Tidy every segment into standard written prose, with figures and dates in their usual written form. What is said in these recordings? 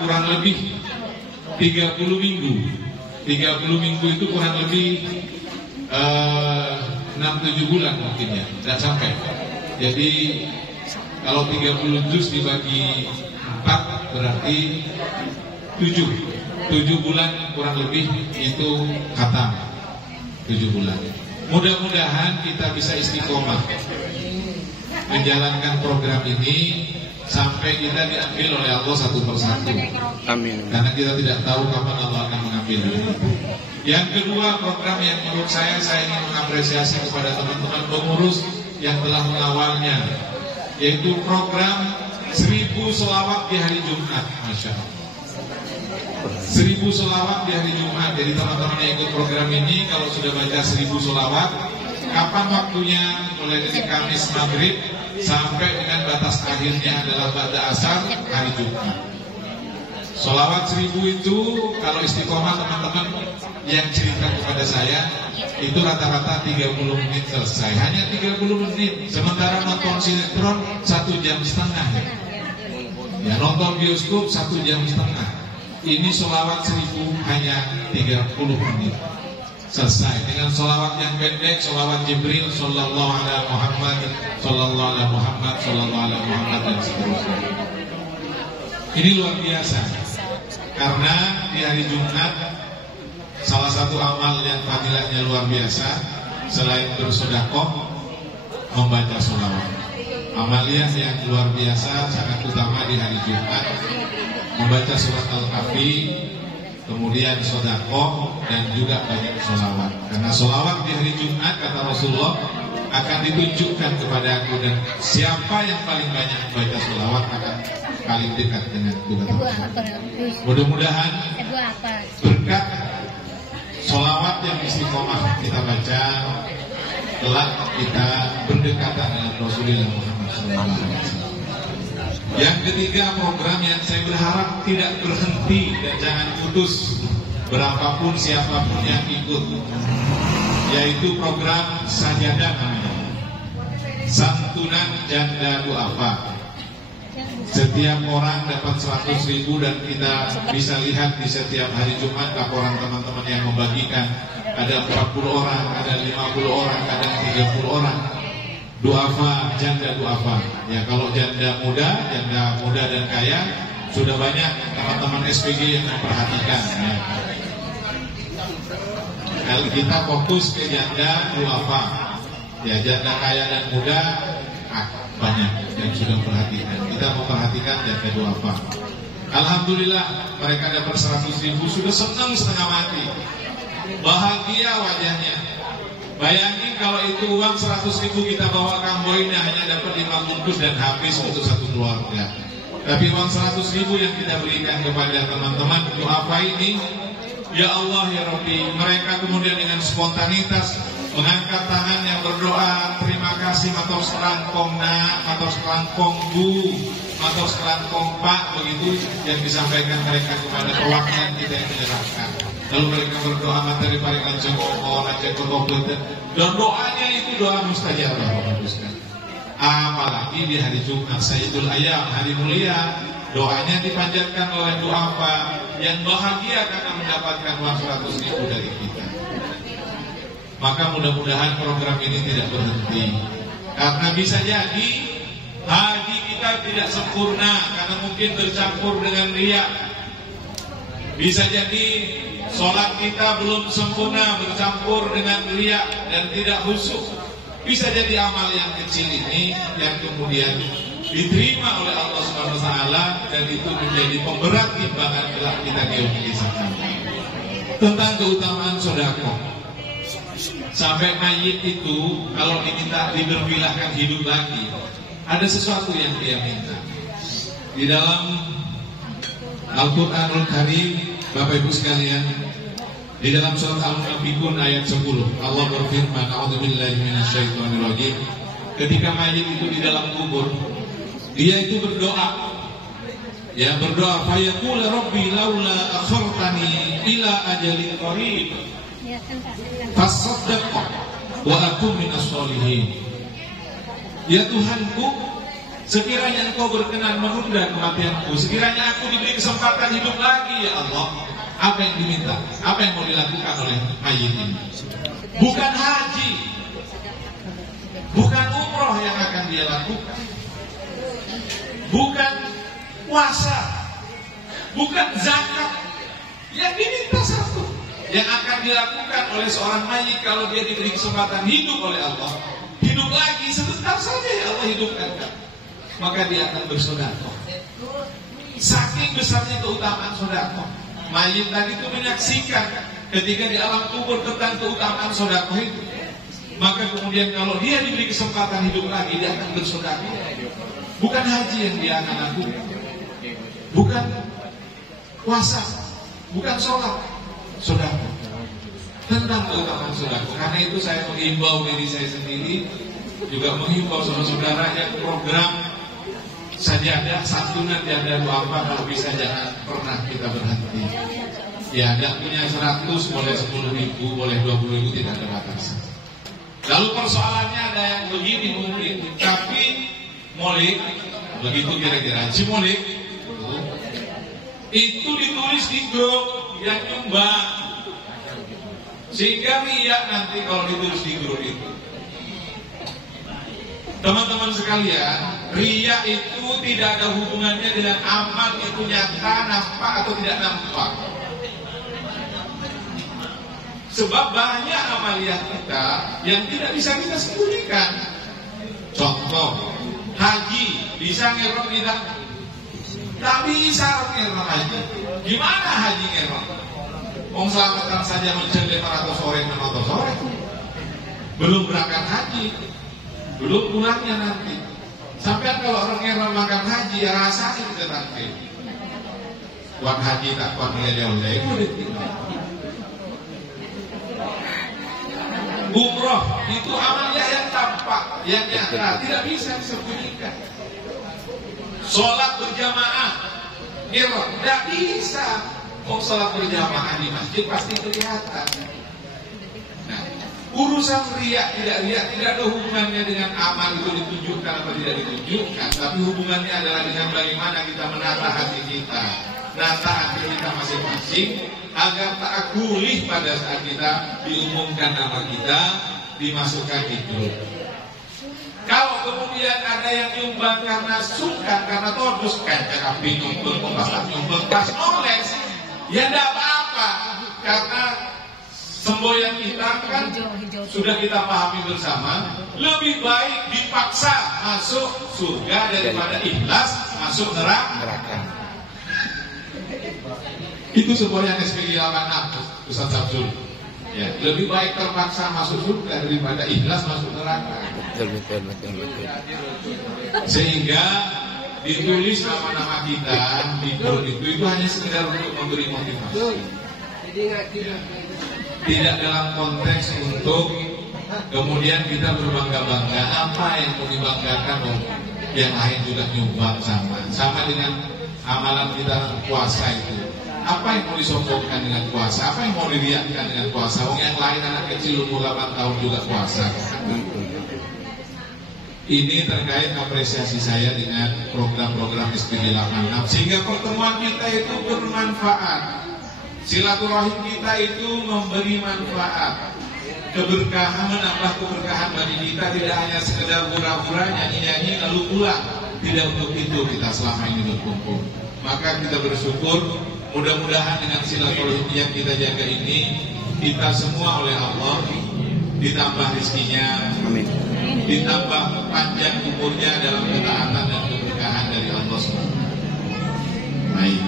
kurang lebih 30 minggu. 30 minggu itu kurang lebih 6-7 bulan mungkin ya, tidak sampai. Jadi kalau 30 juz dibagi 4 berarti 7 bulan kurang lebih itu khatam. 7 bulan. Mudah-mudahan kita bisa istiqomah menjalankan program ini sampai kita diambil oleh Allah satu persatu. Amin. Karena kita tidak tahu kapan Allah akan mengambil. Yang kedua, program yang menurut saya ingin mengapresiasi kepada teman-teman pengurus yang telah mengawalnya, yaitu program 1000 sholawat di hari Jumat. Masya Allah, 1000 sholawat di hari Jumat. Jadi teman-teman yang ikut program ini, kalau sudah baca 1000 sholawat, kapan waktunya? Mulai dari Kamis maghrib sampai dengan batas akhirnya adalah ba'da asar hari Jumat. Sholawat 1000 itu kalau istiqomah teman-teman yang cerita kepada saya, itu rata-rata 30 menit selesai. Hanya 30 menit. Sementara nonton sinetron 1,5 jam. Ya, nonton bioskop 1,5 jam. Ini sholawat 1000 hanya 30 menit selesai. Dengan sholawat yang pendek, sholawat Jibril, sallallahu alaihi Muhammad, sallallahu alaihi Muhammad, sallallahu alaihi Muhammad, dan seterusnya. Ini luar biasa. Karena di hari Jumat salah satu amal yang fadilahnya luar biasa, selain bersedekah, membaca sholawat. Amaliyah yang luar biasa sangat utama di hari Jumat, membaca surat Al-Kahfi, kemudian sedekah, dan juga banyak sholawat. Karena sholawat di hari Jumat, kata Rasulullah, akan ditunjukkan kepada aku, dan siapa yang paling banyak baca sholawat akan paling dekat dengan Tuhan. Mudah-mudahan berkat sholawat yang istiqomah kita baca, kelak kita berdekatan dengan Rasulullah Muhammad SAW. Yang ketiga, program yang saya berharap tidak berhenti dan jangan putus berapapun siapapun yang ikut, yaitu program sajadah namanya, santunan janda duafa. Setiap orang dapat 100.000 dan kita bisa lihat di setiap hari Jumat laporan teman-teman yang membagikan, ada 40 orang, ada 50 orang, ada 30 orang. Duafa, janda duafa. Ya, kalau janda muda dan kaya sudah banyak teman-teman SPG yang memperhatikan. Ya. Kalau kita fokus ke janda duafa, ya janda kaya dan muda banyak yang sudah memperhatikan. Kita memperhatikan janda duafa. Alhamdulillah mereka dapat 100.000 sudah senang setengah mati, bahagia wajahnya. Bayangin kalau itu uang 100.000 kita bawa Kamboina hanya dapat 5 bungkus dan habis untuk satu keluarga. Tapi uang 100.000 yang kita berikan kepada teman-teman duafa ini, ya Allah ya Rabbi, mereka kemudian dengan spontanitas mengangkat tangan yang berdoa, terima kasih matur selangkong nak, matur selangkong bu, matur selangkong pak, begitu yang disampaikan mereka kepada perwakilan kita yang menyerahkan. Lalu mereka berdoa materi paringan jengkol, jengkol dan doanya itu doa mustajabah. Apalagi di hari Jumat Sayyidul Ayyam, hari mulia, doanya dipanjatkan oleh duafa yang bahagia karena mendapatkan uang 100.000 dari kita. Maka mudah-mudahan program ini tidak berhenti, karena bisa jadi haji kita tidak sempurna karena mungkin bercampur dengan riya. Bisa jadi sholat kita belum sempurna, bercampur dengan riya dan tidak khusyuk. Bisa jadi amal yang kecil ini yang kemudian diterima oleh Allah SWT dan itu menjadi pemberat timbangan kelak kita di yaumil hisab. Tentang keutamaan sedekah, sampai mayit itu kalau diminta diberbilahkan hidup lagi, ada sesuatu yang dia minta. Di dalam Al-Quranul Karim, Bapak Ibu sekalian, di dalam surat Al-Munafiqun ayat 10, Allah berfirman, a'udzubillahi minasyaitonirrajim, ketika mayit itu di dalam kubur, dia itu berdoa, ya berdoa, fayaqul rabbi laula akhartani ila ajalin qarib fasaddaq wa akun minas sholihin. Ya Tuhanku, Sekiranya Engkau berkenan menunda kematianku, sekiranya aku diberi kesempatan hidup lagi, ya Allah, apa yang diminta? Apa yang mau dilakukan oleh mayit ini? Bukan haji, bukan umroh yang akan dia lakukan, bukan puasa, bukan zakat. Yang diminta satu, yang akan dilakukan oleh seorang mayit kalau dia diberi kesempatan hidup oleh Allah, hidup lagi sebentar saja, ya Allah hidupkan, maka dia akan bersedekah. Saking besarnya keutamaan sedekah, mayit tadi itu menyaksikan ketika di alam kubur tentang keutamaan sedekah itu. Maka kemudian kalau dia diberi kesempatan hidup lagi, dia akan bersedekah. Bukan haji yang dia akan lakukan, bukan puasa, bukan sholat, sedekah. Tentang keutamaan sedekah. Karena itu saya menghimbau diri saya sendiri, juga menghimbau saudara-saudara yang program sajadah santunan tiada apa, kalau bisa jangan pernah kita berhenti. Ya, tidak punya 100, boleh 10.000, boleh 20.000, tidak ada batasan. Lalu persoalannya ada yang begini mungkin, tapi Molik, begitu kira-kira, Cimolik itu ditulis di grup yang nyumbang, sehingga riak nanti kalau ditulis di grup itu. Teman-teman sekalian, riak itu tidak ada hubungannya dengan amal itu nyata, nampak atau tidak nampak. Sebab banyak amalia kita yang tidak bisa kita sembunyikan. Contoh, haji bisa ngerok tidak? Tak bisa ngerok haji. Gimana haji ngerok? Wong selamatan saja menjelek 500 sore, 600 sore. Belum berangkat haji, belum pulangnya nanti. Sampai kalau orang ngerok makan haji, ya rasanya kita nanti. Buat haji tak kuat nilai-nilai, boleh tinggal. Umroh itu amalia yang tampak, yang nyata, tidak bisa disembunyikan. Sholat berjamaah, tidak bisa. Mau sholat berjamaah di masjid pasti kelihatan. Nah, urusan riak tidak ada hubungannya dengan amal itu ditunjukkan atau tidak ditunjukkan, tapi hubungannya adalah dengan bagaimana kita menata hati kita, menata hati kita masing-masing, agar tak gulih pada saat kita diumumkan nama kita, dimasukkan di grup. Kalau kemudian ada yang nyumbang karena suka, karena todus, kan api nyumbang, pas noles, ya tidak apa-apa, karena semboyan kita kan sudah kita pahami bersama, lebih baik dipaksa masuk surga daripada ikhlas masuk neraka. Itu semboyan SPG 86 Ustaz Sabzul. Ya, lebih baik terpaksa masuk surga daripada ikhlas masuk neraka. Betul. Sehingga ditulis nama-nama kita di grup itu hanya sekedar untuk memberi motivasi. Tidak dalam konteks untuk kemudian kita berbangga-bangga. Apa yang mau dibanggakan, yang lain juga nyumbang sama dengan amalan kita puasa itu. Apa yang mau disombongkan dengan puasa? Apa yang mau dilihatkan dengan puasa? Yang lain anak kecil umur 8 tahun juga puasa. Ini terkait apresiasi saya dengan program-program SPG 86, sehingga pertemuan kita itu bermanfaat. Silaturahim kita itu memberi manfaat, keberkahan, menambah keberkahan bagi kita. Tidak hanya sekedar hura-hura, nyanyi-nyanyi lalu pulang. Tidak untuk itu kita selama ini berkumpul. Maka kita bersyukur, mudah-mudahan dengan silaturahim yang kita jaga ini, kita semua oleh Allah ditambah rezekinya, ditambah panjang umurnya dalam ketaatan dan keberkahan dari Allah SWT. Baik,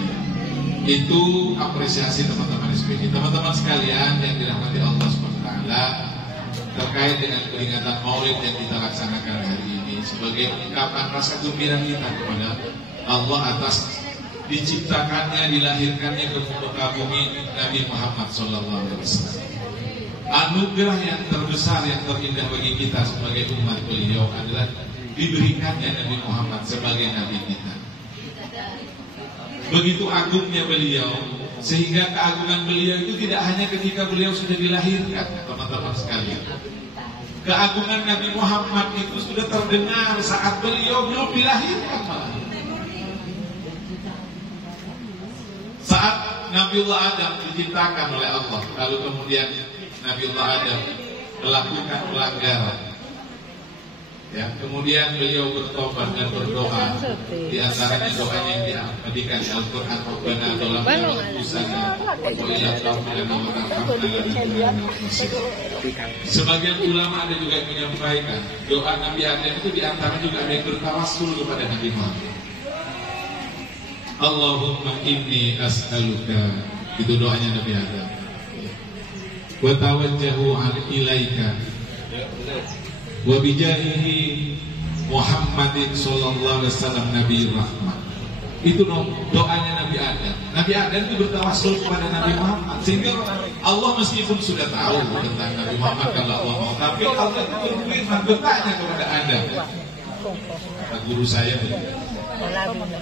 itu apresiasi teman-teman SPG. Teman-teman sekalian yang dirahmati Allah SWT, terkait dengan peringatan Maulid yang kita laksanakan hari ini sebagai ungkapan rasa gembira kita kepada Allah atas diciptakannya, dilahirkannya ke muka bumi Nabi Muhammad SAW. Anugerah yang terbesar, yang terindah bagi kita sebagai umat beliau adalah diberikannya Nabi Muhammad sebagai Nabi kita. Begitu agungnya beliau, sehingga keagungan beliau itu tidak hanya ketika beliau sudah dilahirkan, teman-teman sekalian. Keagungan Nabi Muhammad itu sudah terdengar saat beliau belum dilahirkan. Saat Nabiullah Adam diciptakan oleh Allah, lalu kemudian Nabiullah Adam melakukan pelanggaran. Ya, kemudian beliau bertobat dan berdoa. Di antaranya doanya yang diabadikan di Al-Quran, Rabbana dzalamna anfusana wa illam taghfir lana wa tarhamna. Sebagian ulama ada juga yang menyampaikan doa Nabi Adam itu di antara juga ada yang bertawassul kepada Nabi Muhammad. Allahumma inni as'aluka, itu doanya Nabi Adam. Wa tawajjahu ilaika wa bijahihi Muhammadin sallallahu alaihi wasallam Nabi Rahmat. Itu doanya Nabi Adam. Nabi Adam itu bertawassul kepada Nabi Muhammad, sehingga Allah meskipun sudah tahu tentang Nabi Muhammad kalau Allah mau, tapi Allah itu berfirman, bertanya kepada Adam. Kata guru saya begitu.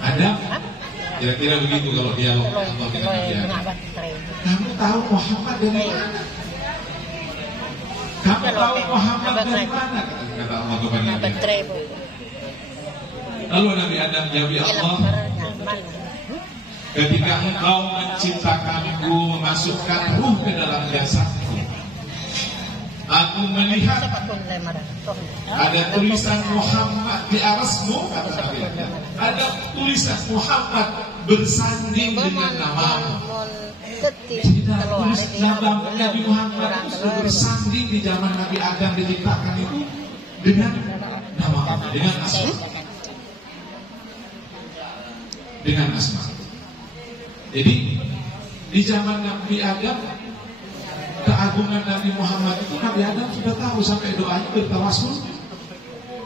Adam, kira-kira begitu kalau dialog Allah dengan Nabi Adam. Kamu tahu Muhammad dari mana? Kamu tahu Muhammad dari mana? Kata Allah kepada Nabi Adam. Lalu Nabi Adam jawab, ya Allah, ketika engkau menciptakanku, memasukkan ruh ke dalam jasadku, aku melihat ada tulisan Muhammad di arasmu, kata Nabi Adam. Ada tulisan Muhammad bersanding dengan namamu. Tidak, tulis nama Nabi Muhammad itu sudah bersanding di zaman Nabi Adam diciptakan itu dengan nama Allah, dengan asma. Dengan asma. Jadi di zaman Nabi Adam, keagungan Nabi Muhammad itu Nabi Adam sudah tahu, sampai doanya bertawassul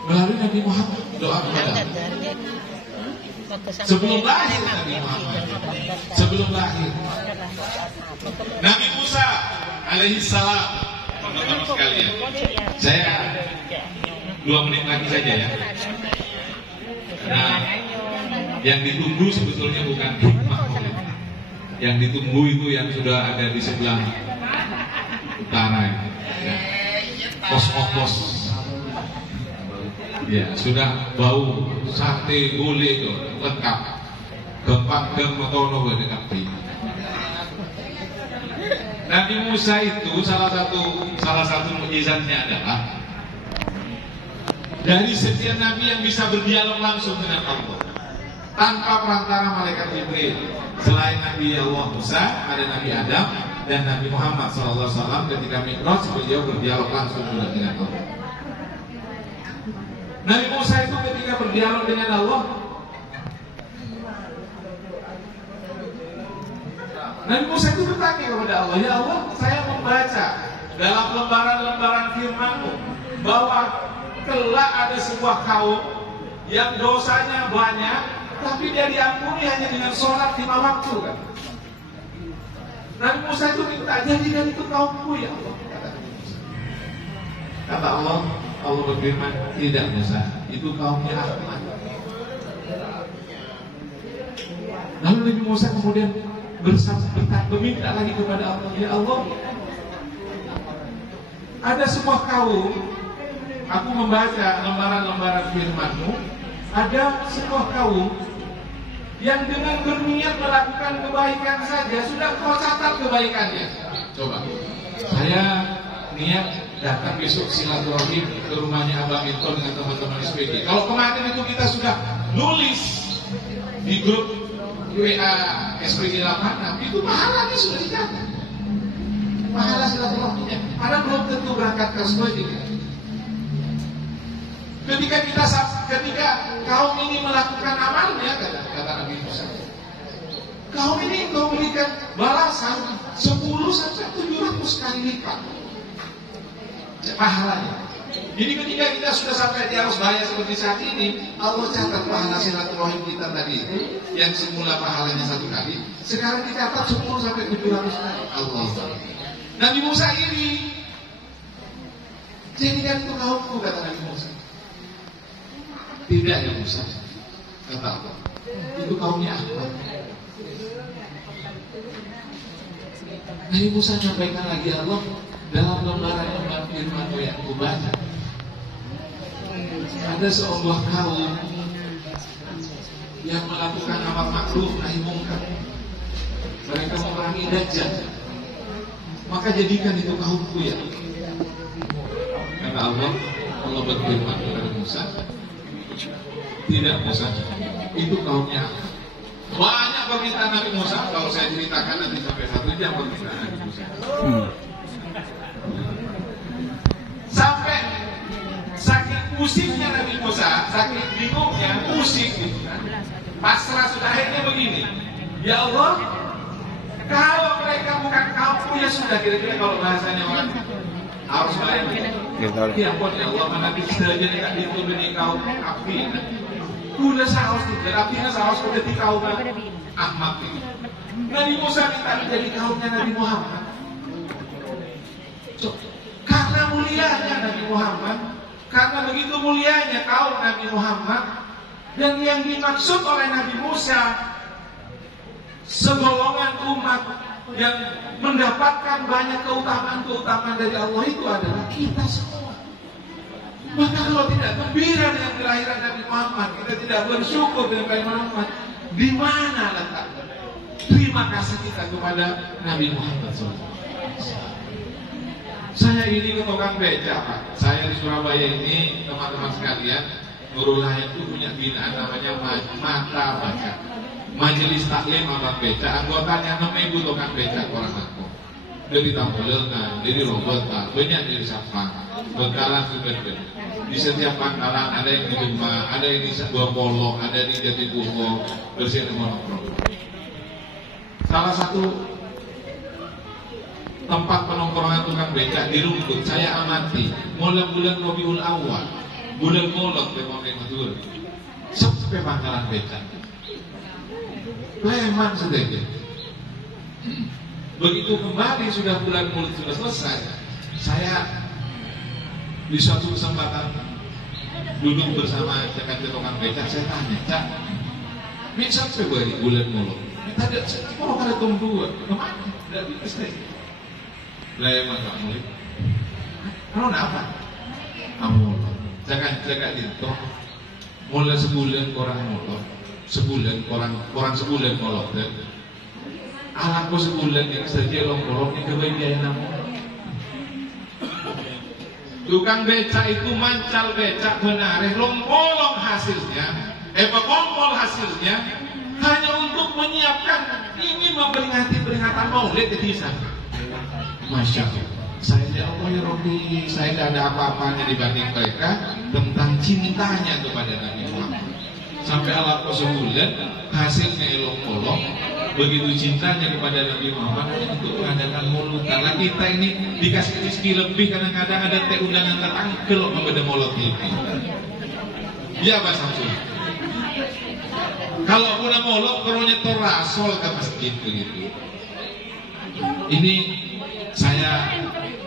melalui Nabi Muhammad, doa kepada Allah. Sebelum lahir Nabi Muhammad, sebelum lahir Nabi Musa alaihi salam, teman-teman sekalian, saya 2 menit lagi saja ya. Nah, yang ditunggu sebetulnya bukan hikmah, yang ditunggu itu yang sudah ada di sebelah utara ya. Pos-pos ya, sudah bau sate gulai itu lengkap, gempang dan motono dekat pi. Nabi Musa itu salah satu mukjizatnya adalah dari sekian nabi yang bisa berdialog langsung dengan Allah tanpa perantara malaikat Jibril. Selain Nabi Allah Musa, ada Nabi Adam dan Nabi Muhammad SAW ketika Mi'raj beliau berdialog langsung dengan Allah. Nabi Musa itu ketika berdialog dengan Allah, Nabi Musa itu bertanya kepada Allah, ya Allah, saya membaca dalam lembaran-lembaran firman-Mu bahwa kelak ada sebuah kaum yang dosanya banyak, tapi dia diampuni hanya dengan sholat 5 waktu kan. Nabi Musa itu minta, jadikan itu kaumku ya Allah. Kata Allah berfirman, tidak Musa, itu kaumnya Ahmad. Lalu Nabi Musa kemudian meminta lagi kepada Allah, ya Allah, ada sebuah kaum, aku membaca lembaran-lembaran firman-Mu, ada sebuah kaum yang dengan berniat melakukan kebaikan saja sudah Kau catat kebaikannya. Coba, saya niat datang besok silaturahim ke rumahnya Abang Minto dengan teman-teman SPG. Kalau kemarin itu kita sudah nulis di grup WA SPG 86, itu pahalanya sudah dicatat. Pahala silaturahimnya. Karena belum tentu berangkat ke SPG. Ketika kaum ini melakukan amalnya, kata Nabi Musa, kaum ini Kau berikan balasan 10-700 kali lipat pahalanya. Jadi ketika kita sudah sampai di arus bahaya seperti saat ini, Allah catat pahala silaturahim kita tadi itu, yang semula pahalanya 1 kali, sekarang dicatat 10-700 kali. Allah. Nabi Musa iri. Jadikan itu kaumku, kata Nabi Musa. Tidak ya Musa, kata Allah, itu kaumnya Ahmad. Nabi Musa nyampaikan lagi, Allah, dalam lembaran firman yang aku baca, ada sebuah kaum yang melakukan amar ma'ruf nahi mungkar. Mereka memerangi Dajjal. Maka jadikan itu kaumku ya. Kata Allah berfirman kepada Musa, tidak Musa, itu kaumnya. Banyak permintaan Nabi Musa. Kalau saya ceritakan nanti sampai 1 jam permintaan Nabi Musa. Sampai saking pusingnya Nabi Musa, saking bingungnya, pusing gitu kan. Pasrah sudah, akhirnya begini. Ya Allah, kalau mereka bukan kaumku ya sudah, kira-kira kalau bahasanya orang harus bayar. Ya ampun ya Allah, mana bisa aja nih itu beni kaum api. Udah saus tidak, apinya saus udah di kaum Ahmad ini. Nabi Musa minta menjadi kaumnya Nabi Muhammad. Karena mulianya Nabi Muhammad, karena begitu mulianya kaum Nabi Muhammad, dan yang dimaksud oleh Nabi Musa segolongan umat yang mendapatkan banyak keutamaan-keutamaan dari Allah itu adalah kita semua. Maka kalau tidak gembira dengan kelahiran Nabi Muhammad, kita tidak bersyukur dengan kelahiran Muhammad, di mana letak terima kasih kita kepada Nabi Muhammad SAW? Saya ini tukang beca, Pak. Saya di Surabaya ini, teman-teman sekalian, Nurul Hayat itu punya binaan namanya Mata Baca. Majelis Taklim Abang Beca, anggotanya 6.000 tukang beca orang aku. Dari Tampilan, dari Robotan, banyak dari Sapang, Bengkalan sudah di setiap pangkalan ada yang di Demak, ada yang di Sebuah Polok, ada di Jatipuho, bersih nongkrong. Salah satu tempat penongkrongan tukang beca di Rungkut saya amati mulai bulan Rabiul Awal, bulan Molok di Madura, sampai pangkalan beca. Leman sedikit. Begitu kembali sudah bulan Mulut sudah selesai, saya di suatu kesempatan duduk bersama tukang beca, saya tanya, Cak, ini sampai bulan Mulut? Tadi mau ada dua, kemana? Tidak bisa. Leman Pak Mulit. Kalau apa? Kamu jaga itu. Mulai sebulan orang molot. Sebulan orang sebulan kolok dan anakku sebulan yang saja kolok ini kebahagiaan namu. Tukang beca itu mancal beca benar, lombolong hasilnya, kompol hasilnya hanya untuk menyiapkan ingin memperingati peringatan Maulid di sana. Masya Allah, saya ya Allah ya Rabbi, saya tidak ada apa-apanya dibanding mereka tentang cintanya kepada Nabi Muhammad. Sampai alat sebulan hasilnya elok-olok, begitu cintanya kepada Nabi Muhammad untuk mengadakan mulut. Karena kita ini dikasih rezeki lebih, kadang-kadang ada teh undangan datang kelok membeda mulut ini. Ya Pak Samsul. Kalau punya mulut perlunya torasol ke masjid begitu. Ini saya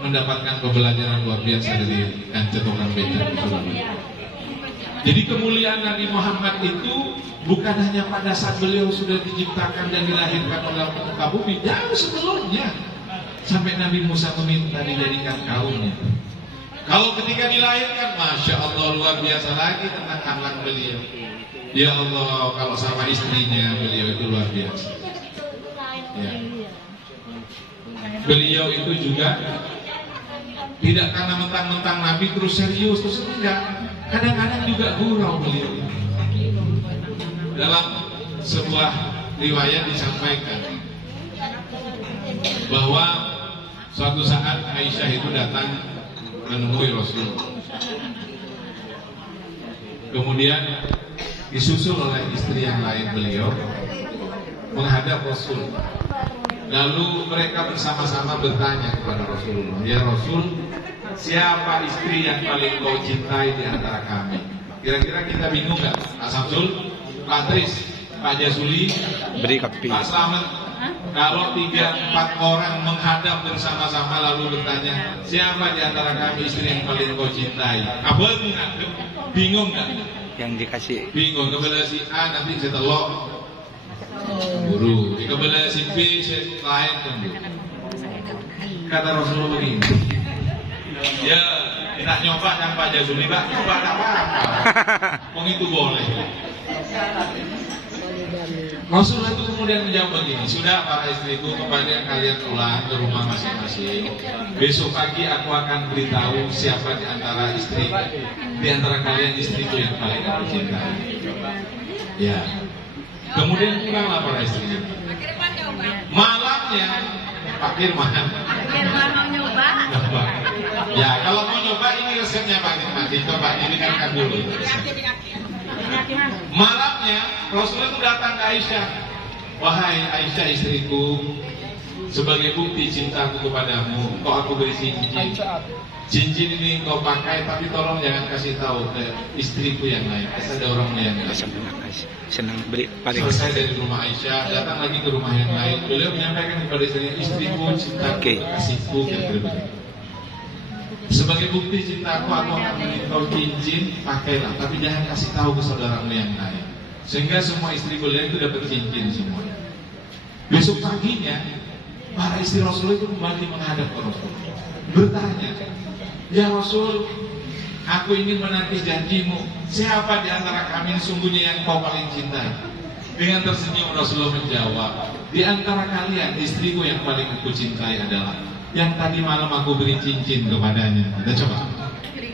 mendapatkan pembelajaran luar biasa dari Kanca Tukang Beca di Surabaya. Jadi kemuliaan Nabi Muhammad itu bukan hanya pada saat beliau sudah diciptakan dan dilahirkan oleh muka bumi, jauh sebelumnya. Sampai Nabi Musa meminta dijadikan kaumnya. Kalau ketika dilahirkan, Masya Allah luar biasa lagi tentang akhlak beliau. Ya Allah, kalau sama istrinya beliau itu luar biasa. Ya. Beliau itu juga tidak karena mentang-mentang Nabi terus serius, terus enggak. Kadang-kadang juga gurau beliau. Dalam sebuah riwayat disampaikan bahwa suatu saat Aisyah itu datang menemui Rasul. Kemudian disusul oleh istri yang lain beliau menghadap Rasul. Lalu mereka bersama-sama bertanya kepada Rasulullah, ya Rasul, siapa istri yang paling kau cintai di antara kami? Kira-kira kita bingung nggak? Pak Samsul, Pak Tris, Pak Jasuli, Pak Slamet. Kalau 3-4 orang menghadap bersama-sama lalu bertanya, siapa di antara kami istri yang paling kau cintai? Abang bingung nggak? Yang dikasih. Bingung. Kebelah si A nanti saya telok guru. Kebelah si B saya lain tunggu. Kata Rasulullah begini. Ya, kita nyoba kan Pak Jazuli, Pak, nyoba apa-apa. Itu boleh. Rasulullah itu kemudian menjawab begini, sudah para istriku, kepada kalian pulang ke rumah masing-masing. Besok pagi aku akan beritahu siapa di antara istri, di antara kalian istriku yang paling aku cintai. Ya. Kemudian pulanglah para istri. Malamnya Pak Firman mau nyoba. Ya, kalau mau nyoba ini resepnya Pak Firman. Coba didengarkan dulu. Malamnya Rasulullah itu datang ke Aisyah. Wahai Aisyah istriku, sebagai bukti cintaku kepadamu, kau aku beri cincin. Cincin ini kau pakai, tapi tolong jangan kasih tahu ke istriku yang lain. Ada orang yang senang beri. Selesai dari rumah Aisyah, datang lagi ke rumah yang lain. Beliau menyampaikan kepada istriku, cintaku, kasihku, kira-kira begitu. Sebagai bukti cintaku, aku akan beri kau cincin, pakailah, tapi jangan kasih tahu ke saudaramu yang lain. Sehingga semua istri beliau itu dapat cincin semua. Besok paginya, para istri Rasulullah itu kembali menghadap ke Rasul, bertanya, ya Rasul, aku ingin menanti janjimu. Siapa di antara kami sungguhnya yang kau paling cintai? Dengan tersenyum Rasulullah menjawab, di antara kalian istriku yang paling aku cintai adalah yang tadi malam aku beri cincin kepadanya. Kita coba.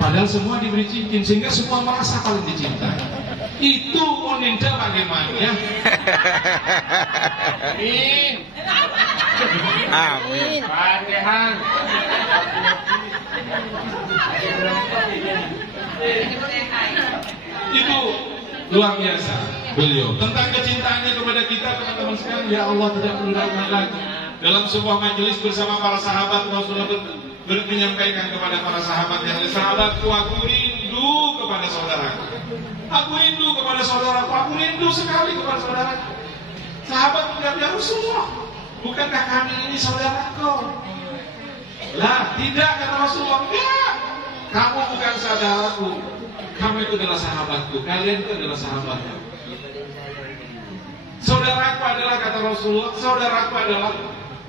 Padahal semua diberi cincin, sehingga semua merasa paling dicintai. Itu Uninda bagaimana ya? Amin. Fatihah. Itu luar biasa beliau tentang kecintaannya kepada kita, teman-teman sekalian. Ya Allah, tidak perlu lagi. Dalam sebuah majelis bersama para sahabat, Rasulullah menyampaikan kepada para sahabat yang sahabatku, aku rindu kepada saudaraku. Aku rindu kepada saudaraku. Aku rindu sekali kepada saudaraku. Sahabat menjawab, ya Rasulullah, bukankah kami ini saudaraku? Lah, tidak, kata Rasulullah. Enggak, kamu bukan saudaraku. Kamu itu adalah sahabatku. Kalian itu adalah sahabatku. Saudaraku adalah, kata Rasulullah, saudaraku adalah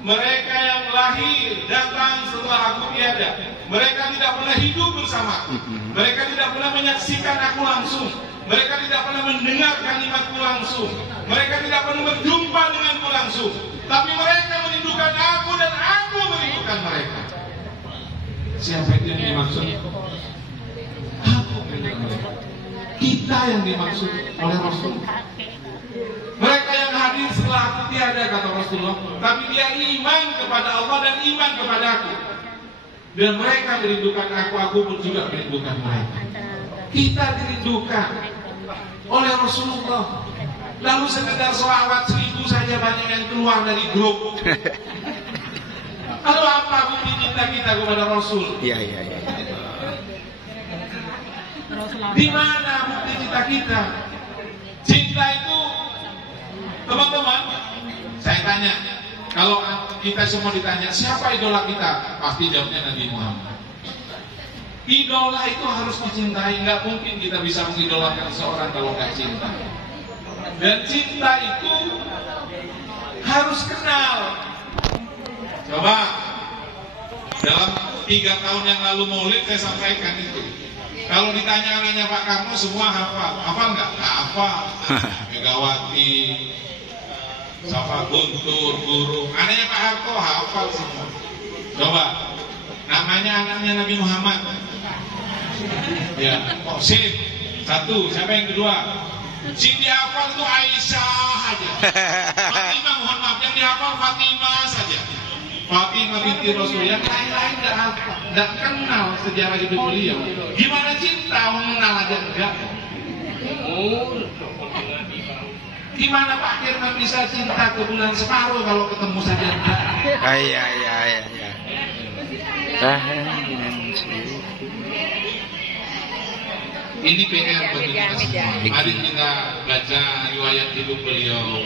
mereka yang lahir datang setelah aku tiada. Mereka tidak pernah hidup bersamaku. Mereka tidak pernah menyaksikan aku langsung. Mereka tidak pernah mendengar kalimatku langsung. Mereka tidak pernah berjumpa denganku langsung. Tapi mereka merindukan aku dan aku merindukan mereka. Siapa itu yang dimaksud? Aku merindukan mereka. Kita yang dimaksud oleh Rasul. Mereka yang hadir setelah aku tiada, kata Rasulullah, tapi dia iman kepada Allah dan iman kepada aku. Dan mereka merindukan aku pun juga merindukan mereka. Kita dirindukan oleh Rasulullah. Lalu sekedar sholawat 1000 saja banyak yang keluar dari grup. Lalu apa bukti cinta kita kepada Rasul? Iya. Di mana bukti cinta kita? Cinta itu, teman-teman, saya tanya, kalau kita semua ditanya siapa idola kita, pasti jawabnya Nabi Muhammad. Idola itu harus dicintai, nggak mungkin kita bisa mengidolakan seorang kalau nggak cinta. Dan cinta itu harus kenal. Coba dalam 3 tahun yang lalu Maulid saya sampaikan itu. Kalau ditanya nanya Pak Karno semua hafal nggak? Hafal. Megawati, Safa Guntur, Guru. Anaknya Pak Harto hafal semua. Coba namanya anaknya Nabi Muhammad. Ya, sip. 1. Siapa yang kedua? Si dihafal itu Aisyah aja. Fatimah, mohon maaf, yang dihafal Fatimah saja. Fatimah binti Rasul, yang lain-lain tidak hafal, tidak kenal sejarah hidup beliau. Gimana cinta mengenal aja enggak? Gimana Pak Firman bisa cinta ke bulan separuh kalau ketemu saja enggak? Iya. Ini PR bagi kita semua. Mari kita baca riwayat hidup beliau.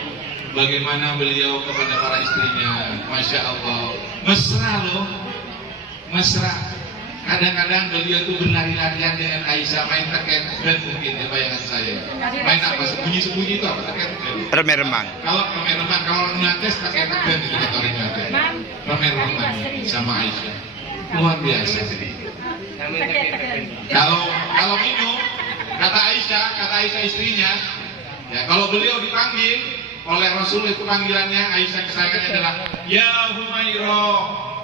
Bagaimana beliau kepada para istrinya, Masya Allah, mesra loh, mesra. Kadang-kadang beliau itu berlari-larian dengan Aisyah, main teken-teken mungkin ya bayangan saya. Main apa? Sembunyi-sembunyi itu apa? Teken-teken. Remeh-remang. Kalau remeh-remang, kalau orang nyates teken-teken itu kata orang nyates. Remeh-remang sama Aisyah. Luar biasa. Kalau minum, kata Aisyah istrinya, ya kalau beliau dipanggil oleh Rasul itu panggilannya Aisyah kesayangannya adalah ya Humairah,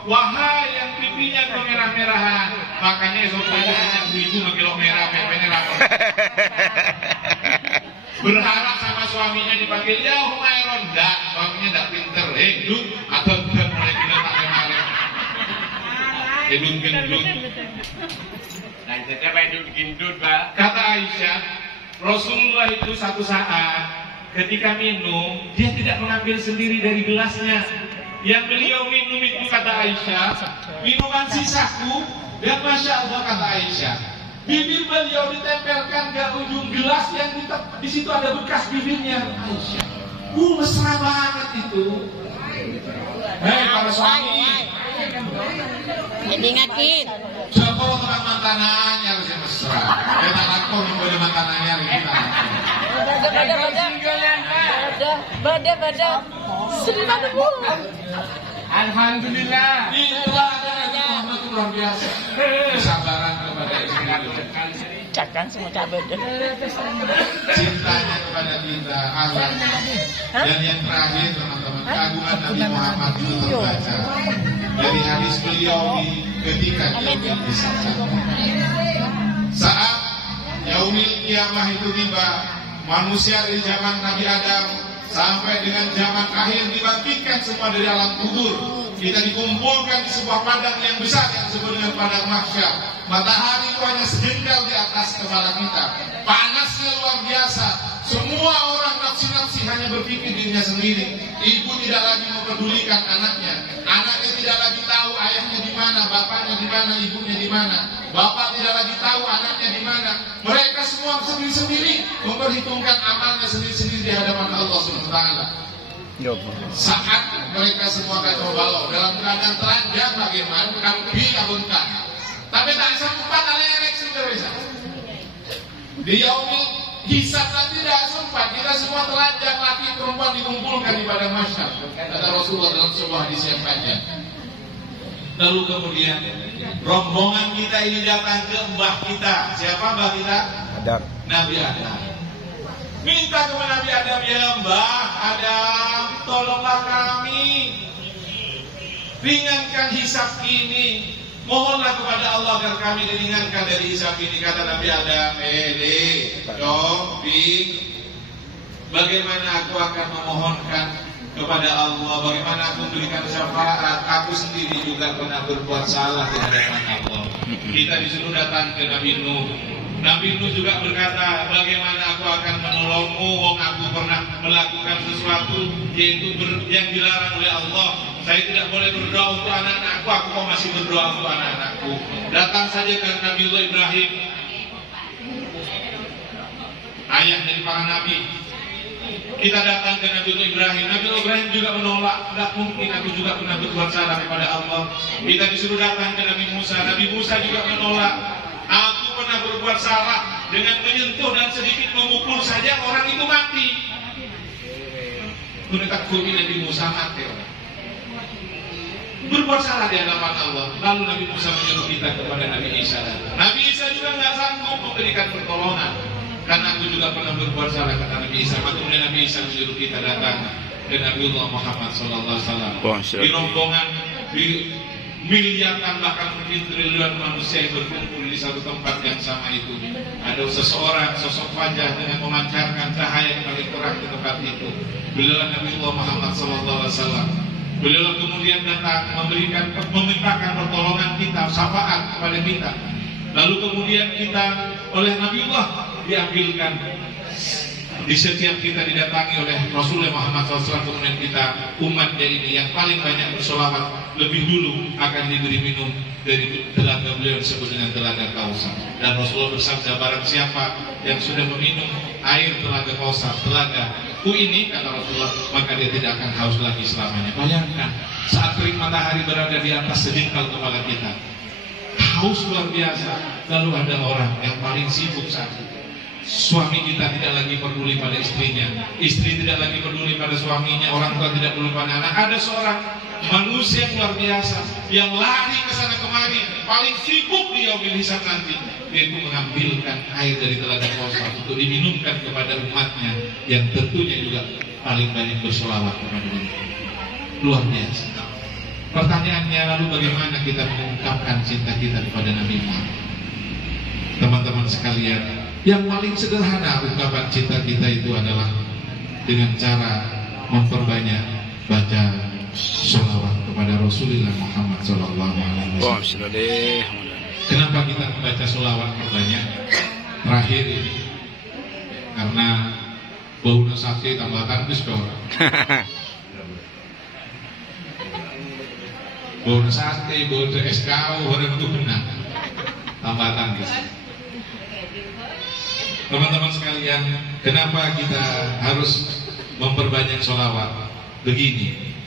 wahai yang pipinya kemerah-merahan. Makanya esok pagi itu makilok merah, merah. Berharap sama suaminya dipanggil ya Humairah, enggak, suaminya enggak pinter, dud atau udah mulai kita tak kemarin. Gendut. Kata Aisyah, Rasulullah itu satu saat ketika minum, dia tidak mengambil sendiri dari gelasnya. Yang beliau minum itu, kata Aisyah, minuman sisaku. Dan Masya Allah, kata Aisyah, bibir beliau ditempelkan ke ujung gelas yang di situ ada bekas bibirnya. Aisyah, mesra banget itu. Hei para suami, diingatin. kalau teman mantananya harus mesra. Kita lakukan kepada mantananya kita. Bada. Senang bu. Alhamdulillah. Itulah Muhammad itu luar biasa. Kesabaran kepada istri. Cakkan semua kabar. Cintanya kepada kita, akhlaknya. Dan yang terakhir teman-teman, keagungan Nabi Muhammad itu terbaca dari hadis beliau ketika Yaumil Hisab. Saat Yaumil Qiyamah itu tiba, manusia dari zaman Nabi Adam sampai dengan zaman akhir dibangkitkan semua dari alam kubur. Kita dikumpulkan di sebuah padang yang besar yang disebut dengan padang mahsyar. Matahari itu hanya sejengkal di atas kepala kita. Panasnya luar biasa. Semua orang nafsi-nafsi hanya berpikir dirinya sendiri. Ibu tidak lagi mempedulikan anaknya. Anaknya tidak lagi tahu ayahnya di mana, bapaknya di mana, ibunya di mana. Bapak tidak lagi tahu anaknya di mana. Mereka semua sendiri-sendiri memperhitungkan amalnya sendiri-sendiri di hadapan Allah Subhanahu wa taala. Saat mereka semua kacau balau dalam keadaan telanjang bagaimana kami kabunkan. Tapi tak sempat alerek sudah bisa. Di Yaumil Hisab nanti tidak sempat. Kita semua telanjang laki perempuan dikumpulkan di padang mahsyar. Kata Rasulullah dalam sebuah hadis yang panjang. Lalu kemudian rombongan kita ini datang ke mbah kita. Siapa mbah kita? Adam. Nabi Adam. Minta kepada Nabi Adam, ya Mbah Adam, tolonglah kami, ringankan hisab ini. Mohonlah kepada Allah agar kami diringankan dari hisab ini. Kata Nabi Adam, bagaimana aku akan memohonkan kepada Allah, bagaimana aku memberikan syafaat? Aku sendiri juga pernah berbuat salah di hadapan Allah. Kita disuruh datang ke Nabi Nuh. Nabi Nuh juga berkata, bagaimana aku akan menolongmu, wong aku pernah melakukan sesuatu yaitu yang dilarang oleh Allah. Saya tidak boleh berdoa untuk anak-anakku, aku kok masih berdoa untuk anak-anakku. Datang saja ke Nabiullah Ibrahim, ayah dari para nabi. Kita datang ke Nabiullah Ibrahim. Nabiullah Ibrahim juga menolak, tidak mungkin aku juga pernah berbuat salah kepada Allah. Kita disuruh datang ke Nabi Musa. Nabi Musa juga menolak, aku pernah berbuat salah dengan menyentuh dan sedikit memukul saja orang itu mati. Mendekat kumi Nabi Musa mati orang. Berbuat salah di hadapan Allah. Lalu Nabi Musa menyuruh kita kepada Nabi Isa. Nabi Isa juga nggak sanggup memberikan pertolongan karena aku juga pernah berbuat salah, kata Nabi Isa. Kemudian Nabi Isa menyuruh kita datang ke Nabiullah Muhammad SAW. Di rombongan, di miliaran bahkan mungkin triliunan manusia yang berkumpul di satu tempat yang sama itu, ada seseorang sosok wajah dengan memancarkan cahaya yang paling terang di tempat itu. Beliau Nabiullah Muhammad SAW. Beliau kemudian datang memintakan pertolongan kita, syafaat kepada kita. Lalu kemudian kita oleh Nabiullah diambilkan. Di setiap kita didatangi oleh Rasulullah Muhammad SAW, kemudian kita umatnya ini yang paling banyak bersolawat lebih dulu akan diberi minum dari telaga beliau disebut dengan telaga Kausar. Dan Rasulullah bersabda, barang siapa yang sudah meminum air telaga Kausar, telaga ini, kata Rasulullah, maka dia tidak akan haus lagi selamanya. Bayangkan saat terik matahari berada di atas sejengkal kepala kita, haus luar biasa. Lalu ada orang yang paling sibuk saat itu. Suami kita tidak lagi peduli pada istrinya, istri tidak lagi peduli pada suaminya, orang tua tidak peduli pada anak. Ada seorang manusia yang luar biasa, yang lari ke sana kemari, paling sibuk di yaumil hisab nanti, yaitu mengambilkan air dari telaga Kausar untuk diminumkan kepada umatnya, yang tentunya juga paling banyak bersolawat kepada dia. Luar biasa. Pertanyaannya, lalu bagaimana kita mengungkapkan cinta kita kepada Nabi Muhammad? Teman-teman sekalian, yang paling sederhana ungkapan cinta kita itu adalah dengan cara memperbanyak baca sholawat kepada Rasulullah Muhammad SAW. Kenapa kita membaca sholawat perbanyak? Terakhir ini karena bau nasake tambahkan pistol. Bau nasake, bau SKU, orang itu benar. Tambahkan pistol. Teman-teman sekalian, kenapa kita harus memperbanyak sholawat? Begini,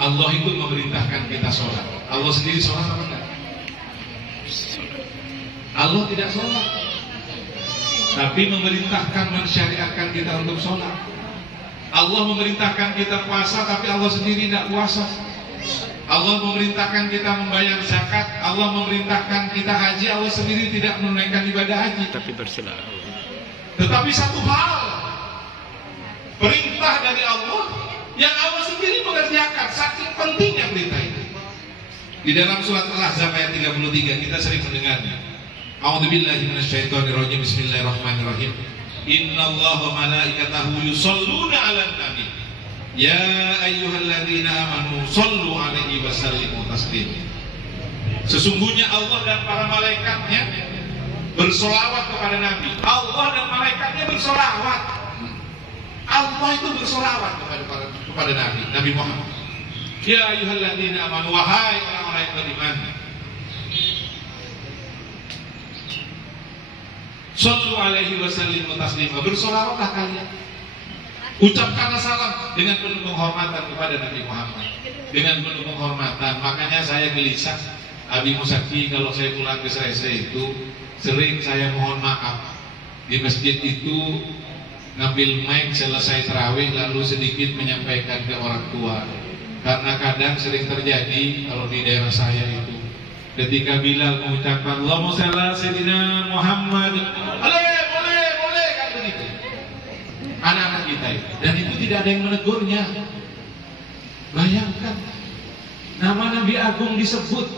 Allah itu memerintahkan kita sholat. Allah sendiri sholat apa enggak? Allah tidak sholat, tapi memerintahkan, mensyariatkan kita untuk sholat. Allah memerintahkan kita puasa, tapi Allah sendiri tidak puasa. Allah memerintahkan kita membayar zakat, Allah memerintahkan kita haji, Allah sendiri tidak menunaikan ibadah haji. Tetapi satu hal, perintah dari Allah yang Allah sendiri mengerjakan, saking pentingnya perintah itu. Di dalam surat Al-Ahzab ayat 33 kita sering mendengarnya. A'udzubillahi minasyaitonirrajim. Bismillahirrahmanirrahim. Innallaha wa malaikatahu yusholluna 'alan nabi. Ya ayyuhalladzina amanu shollu 'alaihi wa sallimu taslima. Sesungguhnya Allah dan para malaikatnya bersolawat kepada Nabi. Allah dan malaikatnya bersolawat. Allah itu bersolawat kepada Nabi Muhammad. Ya ayyuhalladzina amanu, wahai orang-orang yang beriman, shollu 'alaihi wa sallimu taslima. Bersolawatlah kalian, ucapkanlah salam dengan penuh penghormatan kepada Nabi Muhammad, dengan penuh penghormatan. Makanya saya gelisah, Abi Musaki, kalau saya pulang ke Srese itu sering saya mohon maaf di masjid itu, ngambil mic selesai tarawih lalu sedikit menyampaikan ke orang tua. Karena kadang sering terjadi kalau di daerah saya itu, ketika Bilal mengucapkan Allahumma shalli ala sayyidina Muhammad, boleh kan begitu. Anak-anak kita itu, dan itu tidak ada yang menegurnya. Bayangkan, nama Nabi Agung disebut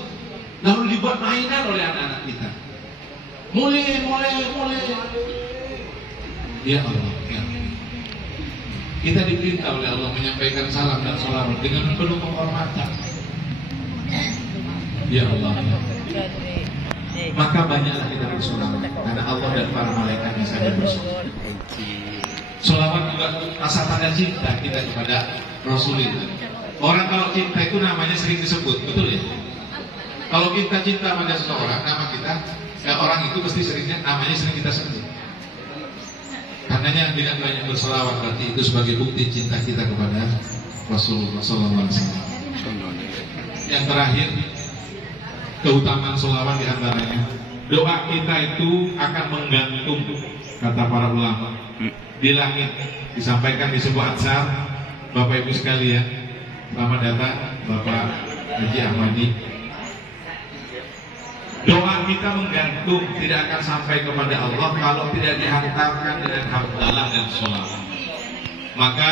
lalu dibuat mainan oleh anak-anak kita. Mulai. Ya Allah, ya. Kita diperintah oleh Allah menyampaikan salam dan sholawat dengan penuh penghormatan. Ya Allah, ya. Maka banyaklah kita bersolawat, karena Allah dan para malaikatnya saja bersolawat. Sholawat juga rasa tanda cinta kita kepada Rasulullah. Orang kalau cinta itu namanya sering disebut, betul ya? Kalau kita cinta pada seseorang, nama kita, orang itu pasti namanya sering kita sebut. Karenanya dengan banyak bersolawat berarti itu sebagai bukti cinta kita kepada Rasulullah SAW. Yang terakhir, keutamaan solawat diantaranya doa kita itu akan menggantung, kata para ulama, di langit. Disampaikan di sebuah atsar, Bapak Ibu sekalian, selamat datang Bapak Haji Ahmadi. Doa kita menggantung, tidak akan sampai kepada Allah kalau tidak dihantarkan dengan hamdalah dan sholawat. Maka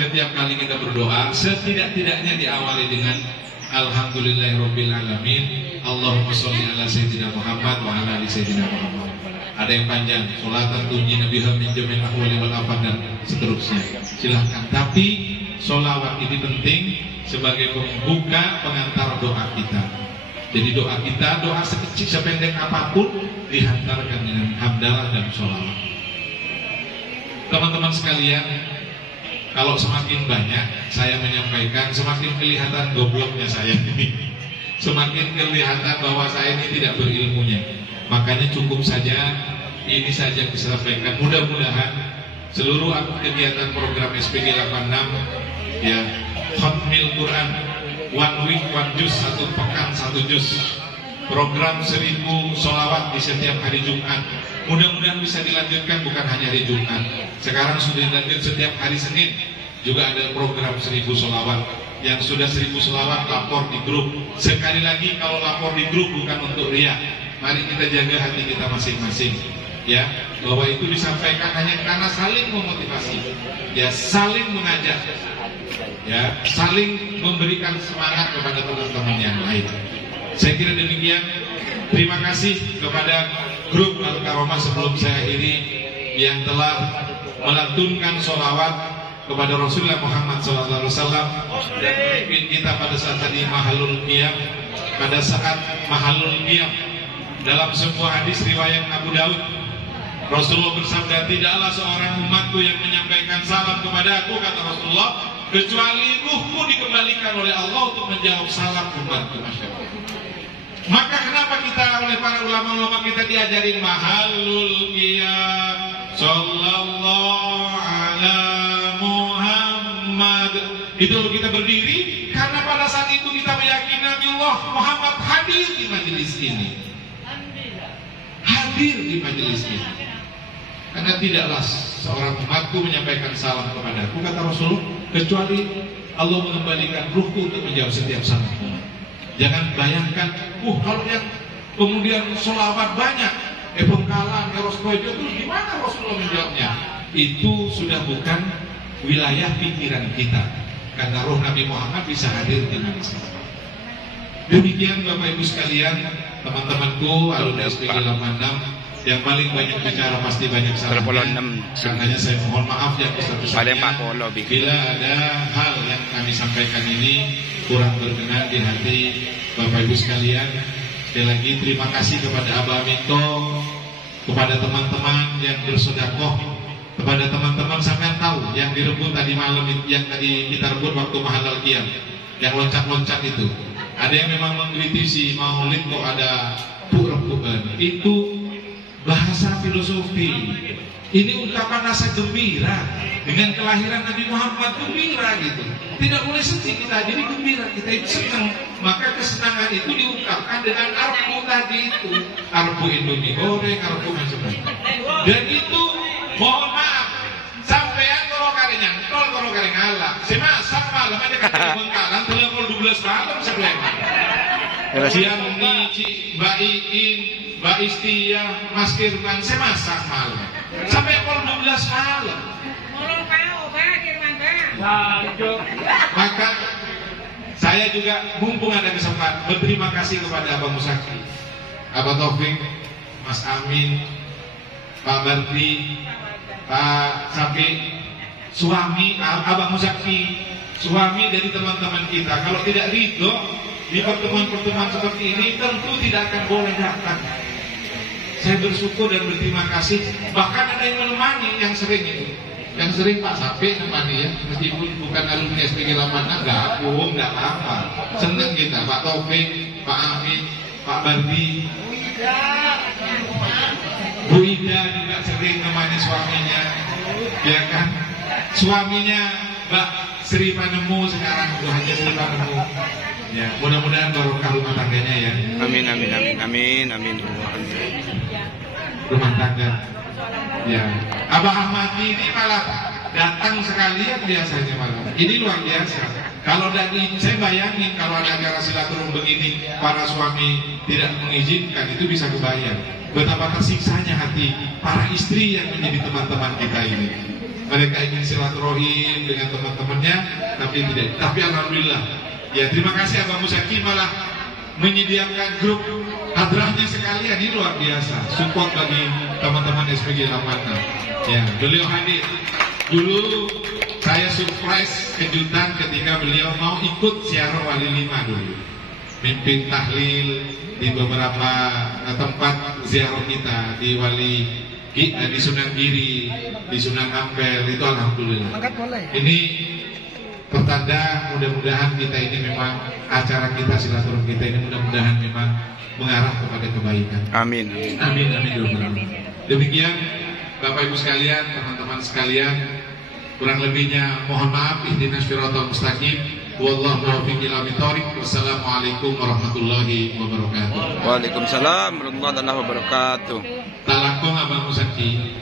setiap kali kita berdoa, setidak-tidaknya diawali dengan Alhamdulillahirabbil alamin, Allahumma sholli ala sayyidina Muhammad wa ala ali sayyidina Muhammad. Ada yang panjang, sholatan tunji Nabi min jamil ahwali wal afat, dan seterusnya. Silahkan. Tapi sholawat ini penting sebagai pembuka pengantar doa kita. Jadi doa kita, doa sekecil sependek apapun, dihantarkan dengan hamdalah dan sholawat. Teman-teman sekalian, kalau semakin banyak saya menyampaikan, semakin kelihatan gobloknya saya ini, semakin kelihatan bahwa saya ini tidak berilmunya. Makanya cukup saja ini saja bisa sampaikan. Mudah-mudahan seluruh kegiatan program SPG 86, ya, khatmil Quran, one week one juz, 1 pekan 1 juz, program 1000 sholawat di setiap hari Jumat. Mudah-mudahan bisa dilanjutkan bukan hanya hari Jumat. Sekarang sudah dilanjut setiap hari Senin. juga ada program 1000 sholawat. Yang sudah 1000 sholawat lapor di grup. Sekali lagi, kalau lapor di grup bukan untuk riya. Mari kita jaga hati kita masing-masing, ya, bahwa itu disampaikan hanya karena saling memotivasi, ya, saling mengajak, ya, saling memberikan semangat kepada teman-teman yang lain. Saya kira demikian. Terima kasih kepada grup Al-Karomah sebelum saya akhiri yang telah melantunkan sholawat kepada Rasulullah Muhammad SAW dan memimpin kita pada saat tadi mahalul qiyam, pada saat mahalul qiyam. Dalam sebuah hadis riwayat Abu Daud, Rasulullah bersabda, tidaklah seorang umatku yang menyampaikan salam kepada aku, kata Rasulullah, kecuali ruhku dikembalikan oleh Allah untuk menjawab salam umatku. Maka kenapa kita oleh para ulama-ulama kita diajarin mahalul qiyam, sallallahu ala Muhammad. Itu kita berdiri karena pada saat itu kita meyakini Nabi Allah Muhammad hadir di majelis ini. Hadir di majelis ini. Karena tidaklah seorang umatku menyampaikan salam kepadaku, kata Rasulullah, kecuali Allah mengembalikan ruhku untuk menjawab setiap salam. Jangan bayangkan, kalau yang kemudian sholawat banyak, Bengkalan, Eros Kojo, itu gimana Rasulullah menjawabnya? Itu sudah bukan wilayah pikiran kita. Karena roh Nabi Muhammad bisa hadir di majelis ini. Demikian Bapak Ibu sekalian, teman-temanku alumni SPG 86 yang paling banyak bicara pasti banyak salahnya. Karenanya saya mohon maaf yang besar-besarnya bila ada hal yang kami sampaikan ini kurang berkenan di hati Bapak Ibu sekalian. Sekali lagi terima kasih kepada Abah Minto, kepada teman-teman yang bersedekah, kepada teman-teman sampai tahu yang direbut tadi malam, yang tadi kita rebut waktu mahalul qiyam, yang loncat-loncat itu. Ada yang memang mengkritisi maulid kok ada pura-pura. Itu bahasa filosofi. Ini ungkapan rasa gembira dengan kelahiran Nabi Muhammad, gembira gitu. Tidak boleh sedih kita, jadi gembira, kita itu senang. Maka kesenangan itu diungkapkan dengan arpu tadi itu, arpu Indomie goreng, arpu macam-macam. Dan itu mohon maaf, sampean kalau kalian nyantol, kalau kalian ngalah, semasak malam aja kata Bengkalan, telepon 12 malam sebelah. Siang Nici, Mbak Iin, Mbak Istia, Mas Kirman, semasak malam sampai pukul 12 malam. Maka saya juga mumpung ada kesempatan berterima kasih kepada Abang Musaki, Abang Taufik, Mas Amin, Pak Bardi, Pak Sapi, suami Abang Musaki, suami dari teman-teman kita. Kalau tidak ridho di pertemuan-pertemuan seperti ini, tentu tidak akan boleh datang. Saya bersyukur dan berterima kasih. Bahkan ada yang menemani, yang sering itu. Yang sering Pak Sapi menemani ya, meskipun bukan alumni SPG 86, nggak apa-apa. Senang kita, Pak Taufik, Pak Amin, Pak Bardi, Bu Ida juga sering menemani suaminya, ya kan? Suaminya Mbak Sri Panemu sekarang udah hanya Sri Panemu. Ya, mudah-mudahan barokah rumah tangganya ya. Amin amin amin amin amin. Rumah tangga. Ya, Abah Ahmadi ini malah datang sekalian biasanya malah. Ini luar biasa. Kalau dari saya bayangin kalau ada acara silaturahmi begini, para suami tidak mengizinkan, itu bisa kebayang betapa tersiksanya hati para istri yang menjadi teman-teman kita ini. Mereka ingin silaturahim dengan teman-temannya, tapi tidak. Tapi alhamdulillah. Ya, terima kasih Abang Musaki malah menyediakan grup hadrahnya sekalian. Ini luar biasa. Support bagi teman-teman SPG 86. Ya, beliau hadir. Dulu saya surprise kejutan ketika beliau mau ikut ziarah Wali 5 dulu. Mimpin tahlil di beberapa tempat ziarah kita di di Sunan Giri, di Sunan Ampel, itu alhamdulillah. Ini pertanda mudah-mudahan kita ini memang acara kita silaturahmi kita ini mudah-mudahan memang mengarah kepada kebaikan. Amin. Amin amin. Demikian Bapak Ibu sekalian, teman-teman sekalian, kurang lebihnya mohon maaf. Ihdinas siratal mustaqim. Wallahu muwaffiq ila thoriq. Wassalamualaikum warahmatullahi wabarakatuh. Waalaikumsalam warahmatullahi wabarakatuh. Talakong Abang Musaki.